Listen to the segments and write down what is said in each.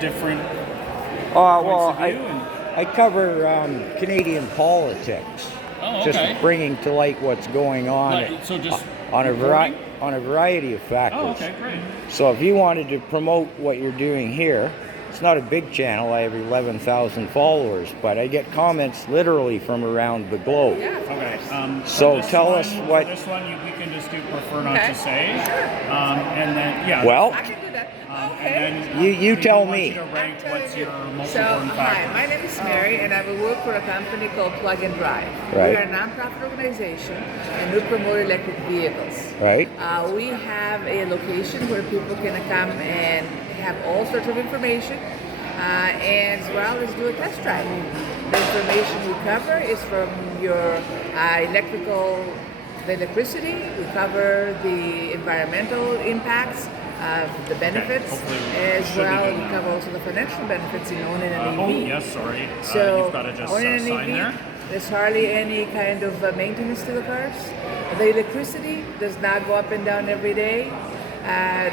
different Well, points of view? I cover Canadian politics, Oh, just okay. bringing to light what's going on So just on a reporting? variety of factors. Oh, okay, great. So if you wanted to promote what you're doing here, it's not a big channel. I have 11,000 followers, but I get comments literally from around the globe. Okay. So tell us what. For this one, we can just do prefer not Okay. to say. And then, yeah. Well, I can do that. And then You we tell want me. you to rank what's your most So, important hi, factor. my name is Mary, and I work for a company called Plug and Drive. Right. We are a nonprofit organization, and we promote electric vehicles. Right. We have a location where people can come and have all sorts of information, and as well as do a test drive. The information we cover is from your the electricity. We cover the environmental impacts, the benefits, hopefully we as should be well. doing We that. cover also the financial benefits in owning an EV. Oh, yes, sorry. So You've got to just owning an sign EV, there. there's hardly any kind of maintenance to the cars. The electricity does not go up and down every day.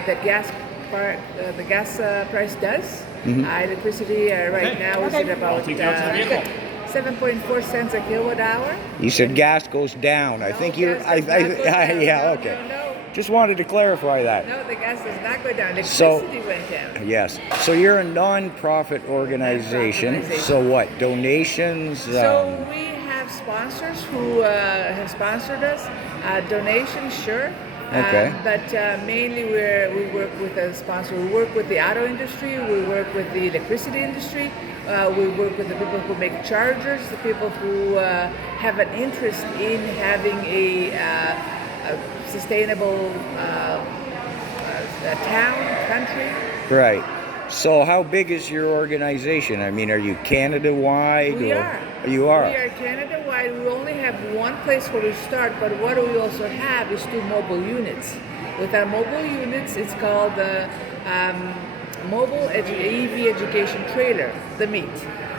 The gas price does. Electricity right now is at about I'll take you out to the vehicle. 7.4 cents a kilowatt hour. You said gas goes down. I think you're. gas does not go down. Yeah. No, Okay. no. Just wanted to clarify that. No, the gas does not go down. So- Electricity went down. Yes. So you're a non-profit organization. Non-profit So what? Donations? So we have sponsors who have sponsored us. Donations, sure. Okay. But mainly we work with a sponsor. We work with the auto industry. We work with the electricity industry. We work with the people who make chargers, the people who have an interest in having a sustainable town, country. Right. So how big is your organization? I mean, are you Canada-wide? We or- are. You are. We are Canada-wide. We only have one place where we start, but what we also have is 2 mobile units. With our mobile units, it's called the EV Education Trailer, the MEET.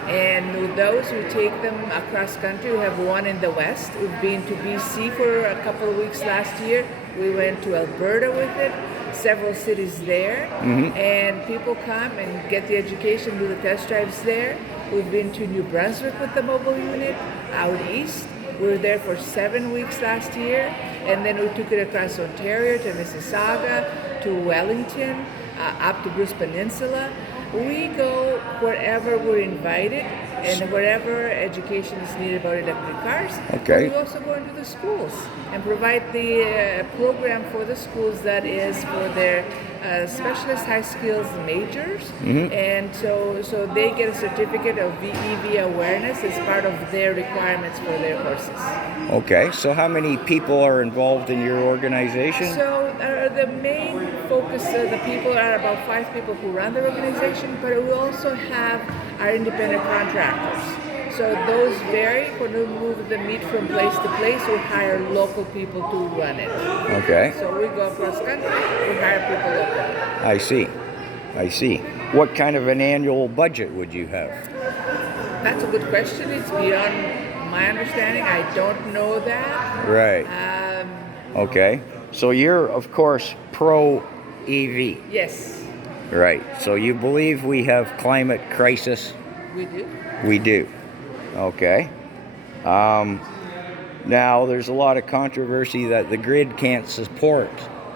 And with those, we take them across country. We have one in the west. We've been to BC for a couple of weeks last year. We went to Alberta with it, several cities there. And people come and get the education, do the test drives there. We've been to New Brunswick with the mobile unit, out east. We were there for 7 weeks last year. And then we took it across Ontario to Mississauga, to Wellington, up to Bruce Peninsula. We go wherever we're invited and wherever education is needed about electric cars. Okay. But we also go into the schools and provide the program for the schools that is for their specialist high skills majors. And so they get a certificate of EV awareness as part of their requirements for their courses. Okay. So how many people are involved in your organization? So the main focus, the people are about 5 people who run the organization, but we also have our independent contractors. So those vary. When we move the meat from place to place, we hire local people to run it. Okay. So we go across country, we hire people locally. I see. I see. What kind of an annual budget would you have? That's a good question. It's beyond my understanding. I don't know that. Right. Okay. So you're, of course, pro EV. Yes, Right. So you believe we have climate crisis? we do. We do. Okay. Now, there's a lot of controversy that the grid can't support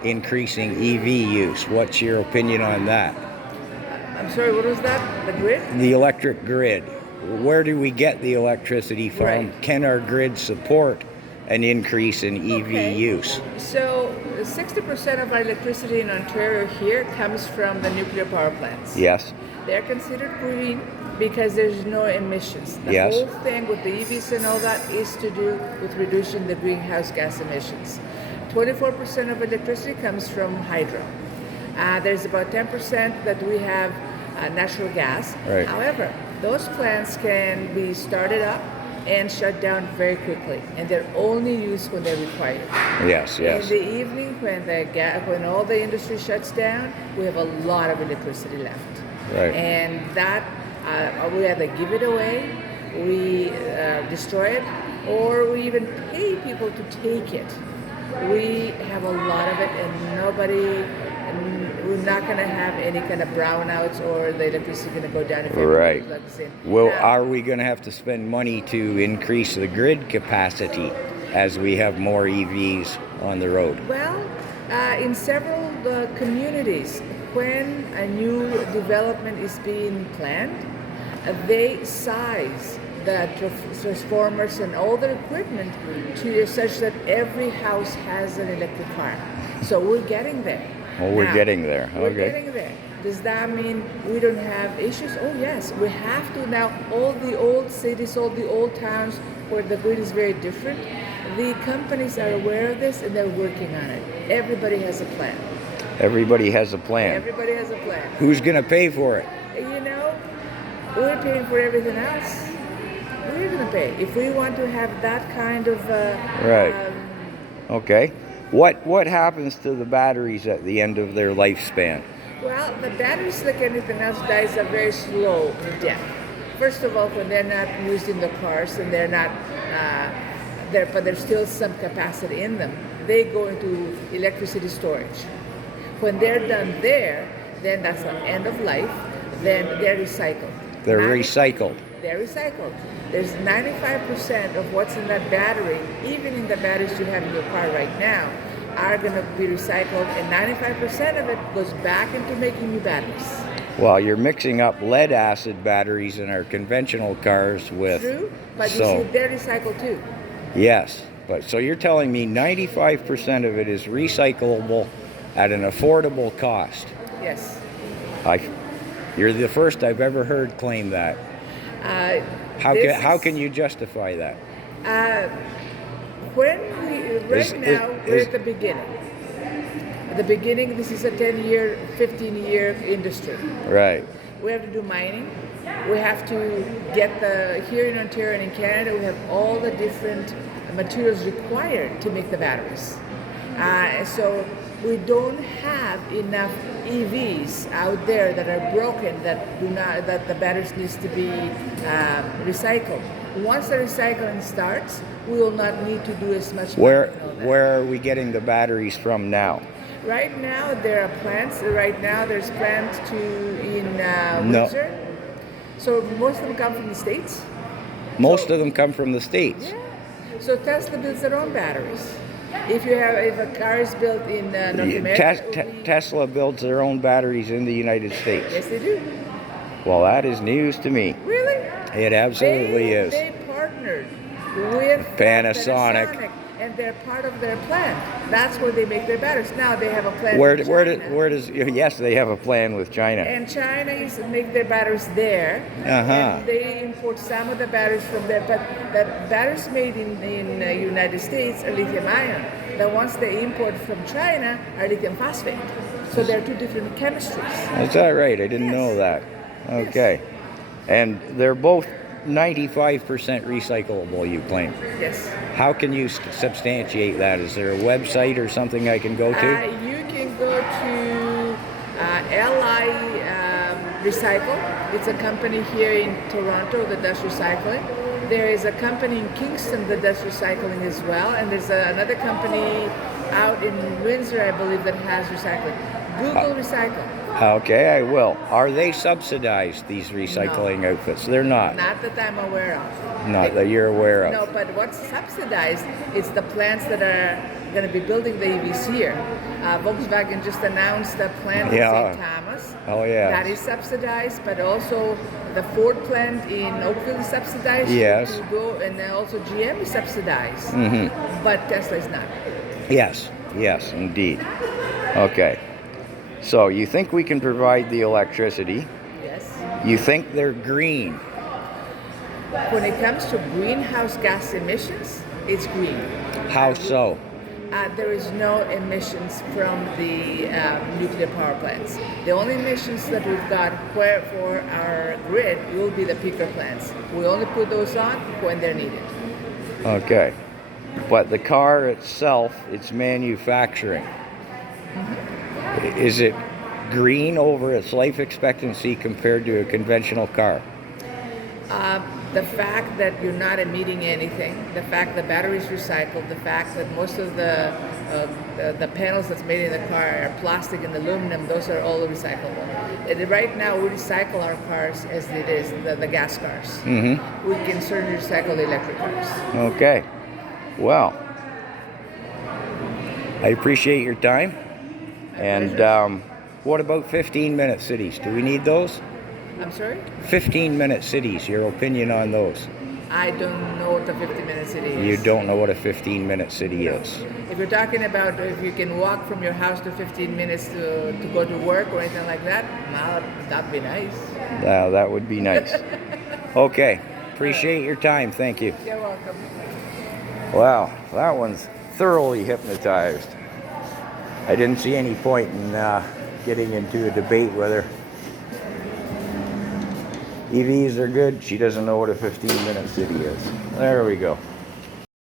increasing EV use. What's your opinion on that? I'm sorry, what was that? The grid? The electric grid. Where do we get the electricity from? Right. Can our grid support an increase in EV Okay. use? So 60% of our electricity in Ontario here comes from the nuclear power plants. Yes. They're considered green because there's no emissions. The Yes. whole thing with the EVs and all that is to do with reducing the greenhouse gas emissions. 24% of electricity comes from hydro. There's about 10% that we have natural gas. Right. However, those plants can be started up and shut down very quickly, and they're only used when they're required. Yes, yes. In the evening, when all the industry shuts down, we have a lot of electricity left. Right. And that we either give it away, we destroy it, or we even pay people to take it. We have a lot of it, and we're not going to have any kind of brownouts or the electricity going to go down if Right. everybody's like the same. Well, Now, are we going to have to spend money to increase the grid capacity as we have more EVs on the road? well, in several communities, when a new development is being planned, they size the transformers and all the equipment to such that every house has an electric car. So we're getting there. Oh, we're Now, getting there. We're Okay. getting there. Does that mean we don't have issues? Oh yes, we have to now. All the old cities, all the old towns where the grid is very different, the companies are aware of this and they're working on it. Everybody has a plan. Everybody has a plan. Everybody has a plan. Who's going to pay for it? You know, we're paying for everything else. We're going to pay. If we want to have that kind of Right. Okay. What happens to the batteries at the end of their lifespan? well, the batteries, like anything else, dies a very slow death. First of all, when they're not used in the cars and they're not there, but there's still some capacity in them, they go into electricity storage. When they're done there, then that's the end of life. Then they're recycled. They're 90 recycled. They're recycled. There's 95% of what's in that battery, even in the batteries you have in your car right now, are going to be recycled, and 95% of it goes back into making new batteries. Well, you're mixing up lead acid batteries in our conventional cars with. True, but so, you see, they're recycled too. yes, but so you're telling me 95% of it is recyclable at an affordable cost. Yes. You're the first I've ever heard claim that. How can you justify that? When we, right now, we're at the beginning. At the beginning, this is a 10-year, 15-year industry. Right. We have to do mining. We have to get here in Ontario and in Canada, we have all the different materials required to make the batteries. So we don't have enough EVs out there that are broken that the batteries needs to be recycled. Once the recycling starts, we will not need to do as much. Where are we getting the batteries from now? Right now there are plants. Right now there's plants in Windsor. So most of them come from the States. Most of them come from the States. Yeah. So Tesla builds their own batteries. If a car is built in North America, Tesla builds their own batteries in the United States. Yes, they do. Well, that is news to me. Really? It absolutely is. They partnered with Panasonic, and they're part of their plan. That's where they make their batteries. Now they have a plan. Where with China. yes, they have a plan with China. And Chinese make their batteries there. And they import some of the batteries from there. But the batteries made in the United States are lithium ion. The ones they import from China are lithium phosphate. So they're two different chemistries. Is that right? I didn't know that. Okay. Yes. And they're both 95% recyclable, you claim. Yes. How can you substantiate that? Is there a website or something I can go to? You can go to LI Recycle. It's a company here in Toronto that does recycling. There is a company in Kingston that does recycling as well, and there's another company out in Windsor, I believe, that has recycling. Google Recycle. Okay, I will. Are they subsidized, these recycling outfits? They're not. Not that I'm aware of. Not that you're aware of. No, but what's subsidized is the plants that are going to be building the EVs here. Volkswagen just announced a plant in St. Thomas. Oh, yeah. That is subsidized, but also the Ford plant in Oakville is subsidized. Yes. To go, and then also GM is subsidized. Mm-hmm. But Tesla is not. Yes, indeed. Okay. So you think we can provide the electricity? Yes. You think they're green? When it comes to greenhouse gas emissions, it's green. How so? There is no emissions from the nuclear power plants. The only emissions that we've got for our grid will be the peaker plants. We only put those on when they're needed. Okay. But the car itself, its manufacturing, is it green over its life expectancy compared to a conventional car? the fact that you're not emitting anything, the fact the battery's recycled, the fact that most of the panels that's made in the car are plastic and aluminum, those are all recyclable. And right now, we recycle our cars as it is, the gas cars. Mm-hmm. We can certainly recycle the electric cars. Okay. Well, I appreciate your time. And what about 15-minute cities? Do we need those? I'm sorry? 15-minute cities, your opinion on those? I don't know what a 50-minute city is. You don't know what a 15-minute city is? If you're talking about if you can walk from your house to 15 minutes to go to work or anything like that, well, that'd be nice. That would be nice. Okay. Appreciate your time. Thank you. You're welcome. Wow, that one's thoroughly hypnotized. I didn't see any point in getting into a debate whether EVs are good. She doesn't know what a 15-minute city is. There we go.